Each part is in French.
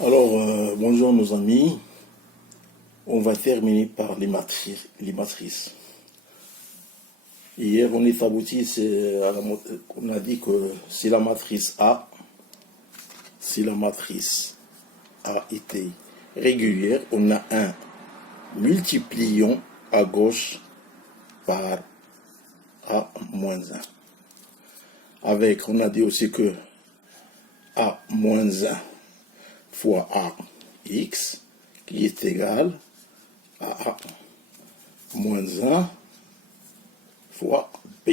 Alors, bonjour nos amis. On va terminer par les matrices. Hier, on est abouti, on a dit que si la matrice A, si la matrice A était régulière, on a un multipliant à gauche par A-1. Avec, on a dit aussi que A-1 fois AX qui est égal à A-1 fois B.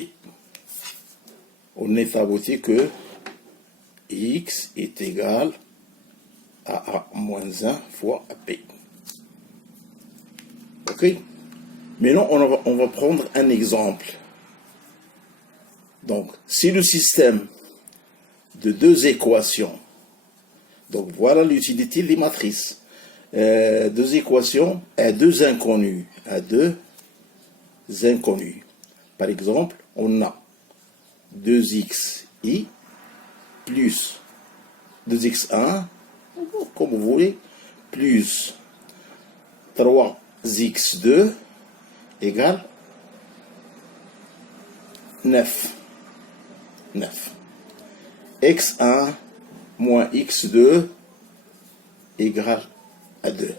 On est abouti que X est égal à A-1 fois B. Ok? Maintenant, on va prendre un exemple. Donc, si le système de deux équations, donc voilà l'utilité des matrices, deux équations à deux inconnus, Par exemple, on a 2xi plus 2x1, comme vous voulez, plus 3x2 égale 9. x1 moins x2 égale à 2.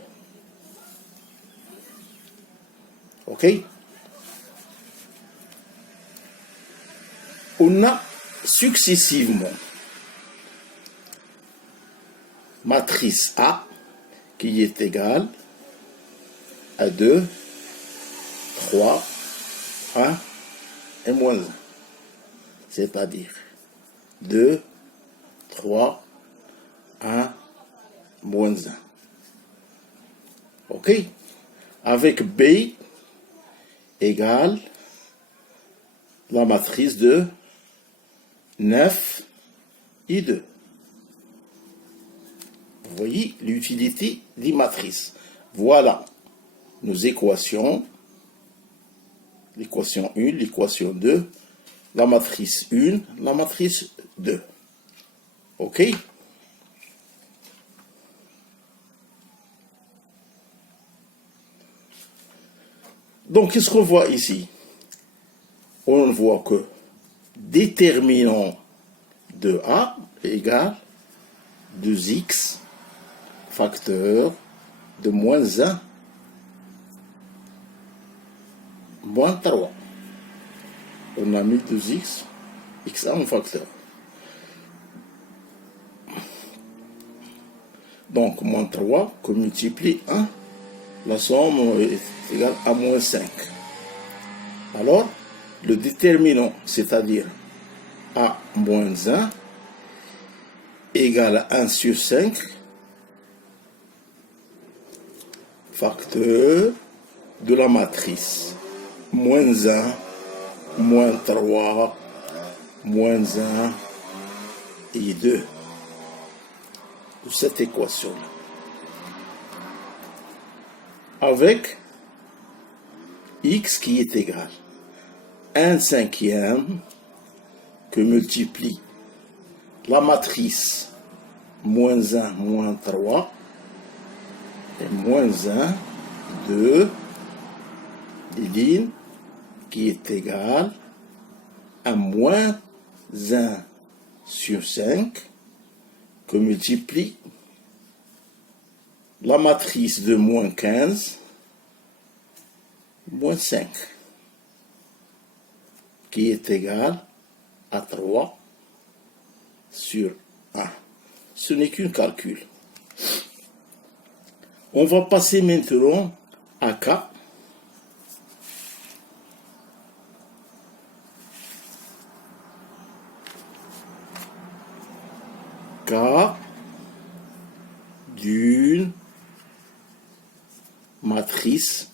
Ok? On a successivement matrice A qui est égale à 2, 3, 1 et moins 1. C'est-à-dire 2, 3, 1, moins 1. Ok? Avec B égale la matrice de 9 et 2. Vous voyez l'utilité des matrices. Voilà nos équations. L'équation 1, l'équation 2, la matrice 1, la matrice 2. Ok? Donc, qu'est-ce qu'on voit ici? On voit que déterminant de A égale 2x facteur de moins 1 moins 3. On a mis 2x, x1 en facteur. Donc, moins 3 qu'on multiplie 1, la somme est égale à moins 5. Alors, le déterminant, c'est-à-dire A moins 1, égale à 1 sur 5, facteur de la matrice. Moins 1, moins 3, moins 1 et 2. De cette équation-là. Avec x qui est égal à 1 cinquième que multiplie la matrice moins 1, moins 3 et moins 1, 2, des lignes qui est égal à moins 1 sur 5 que multiplie la matrice de moins 15, moins 5, qui est égal à 3 sur 1. Ce n'est qu'un calcul. On va passer maintenant à K. K d'une matrice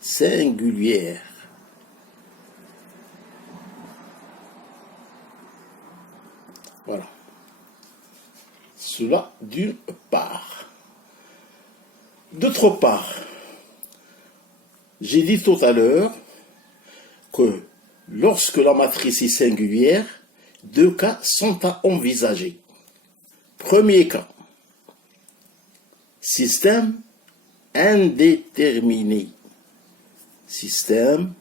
singulière. Voilà. Cela d'une part. D'autre part, j'ai dit tout à l'heure que lorsque la matrice est singulière, deux cas sont à envisager. Premier cas, système indéterminé. Système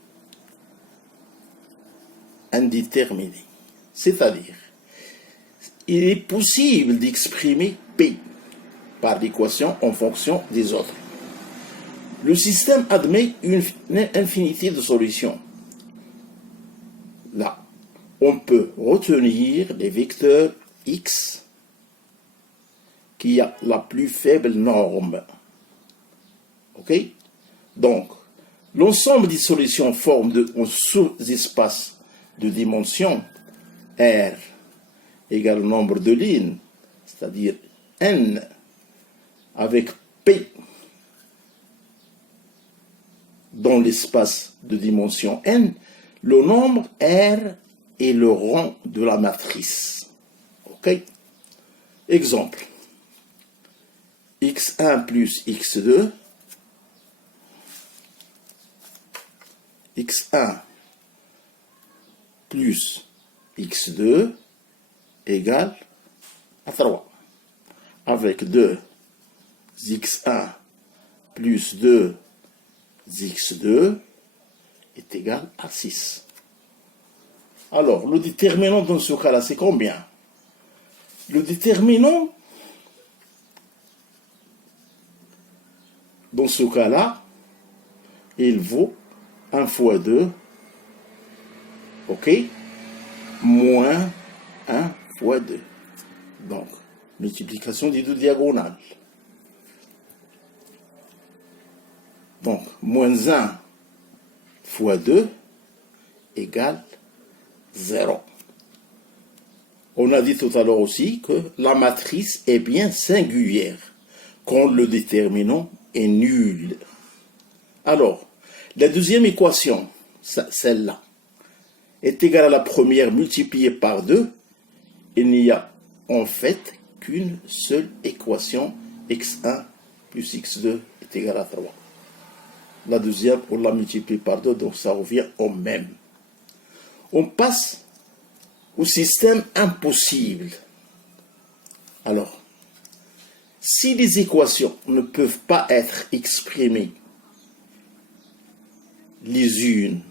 indéterminé. C'est-à-dire, il est possible d'exprimer P par l'équation en fonction des autres. Le système admet une infinité de solutions. Là, on peut retenir les vecteurs X qui a la plus faible norme. Ok? Donc, l'ensemble des solutions forme un sous-espace de dimension R égale nombre de lignes, c'est-à-dire N, avec P dans l'espace de dimension N, le nombre R est le rang de la matrice. Ok? Exemple. X1 plus X2, X1 plus X2 égale à 3. Avec 2 X1 plus 2 X2 est égal à 6. Alors, le déterminant dans ce cas-là, c'est combien? Le déterminant, dans ce cas-là, il vaut 1 fois 2, ok, moins 1 fois 2. Donc, multiplication des deux diagonales. Donc, moins 1 fois 2 égale 0. On a dit tout à l'heure aussi que la matrice est bien singulière quand le déterminant est nul. Alors, la deuxième équation, celle-là, est égale à la première multipliée par 2. Il n'y a en fait qu'une seule équation, x1 plus x2 est égal à 3. La deuxième, on l'a multipliée par 2, donc ça revient au même. On passe au système impossible. Alors, si les équations ne peuvent pas être exprimées les unes,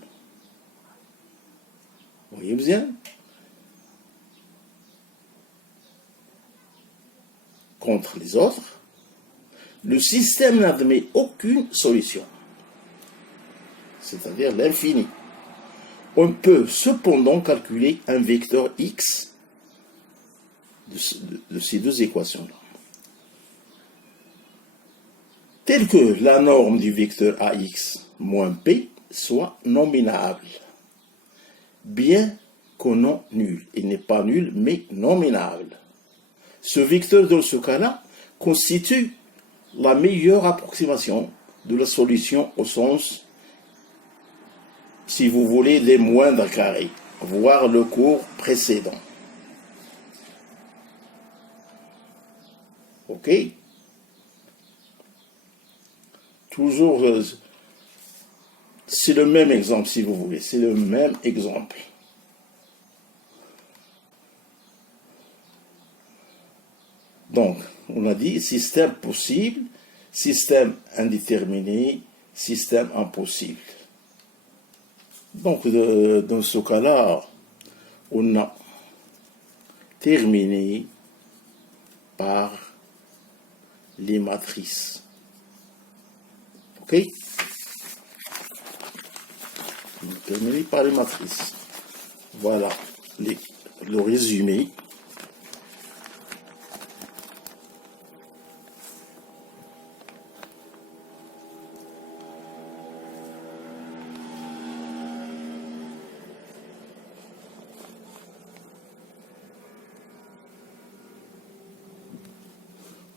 vous voyez bien, contre les autres, le système n'admet aucune solution, c'est-à-dire l'infini. On peut cependant calculer un vecteur x de ces deux équations-là, tel que la norme du vecteur ax moins p soit nominable, bien que non nul. Il n'est pas nul, mais nominable. Ce vecteur, dans ce cas-là, constitue la meilleure approximation de la solution au sens, si vous voulez, des moindres carrés, voire le cours précédent. Ok? Toujours, c'est le même exemple, si vous voulez, c'est le même exemple. Donc, on a dit système possible, système indéterminé, système impossible. Donc, dans ce cas-là, on a terminé par les matrices. Ok? On a terminé par les matrices. Voilà le résumé.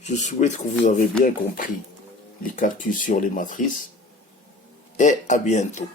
Je souhaite que vous avez bien compris les calculs sur les matrices et à bientôt.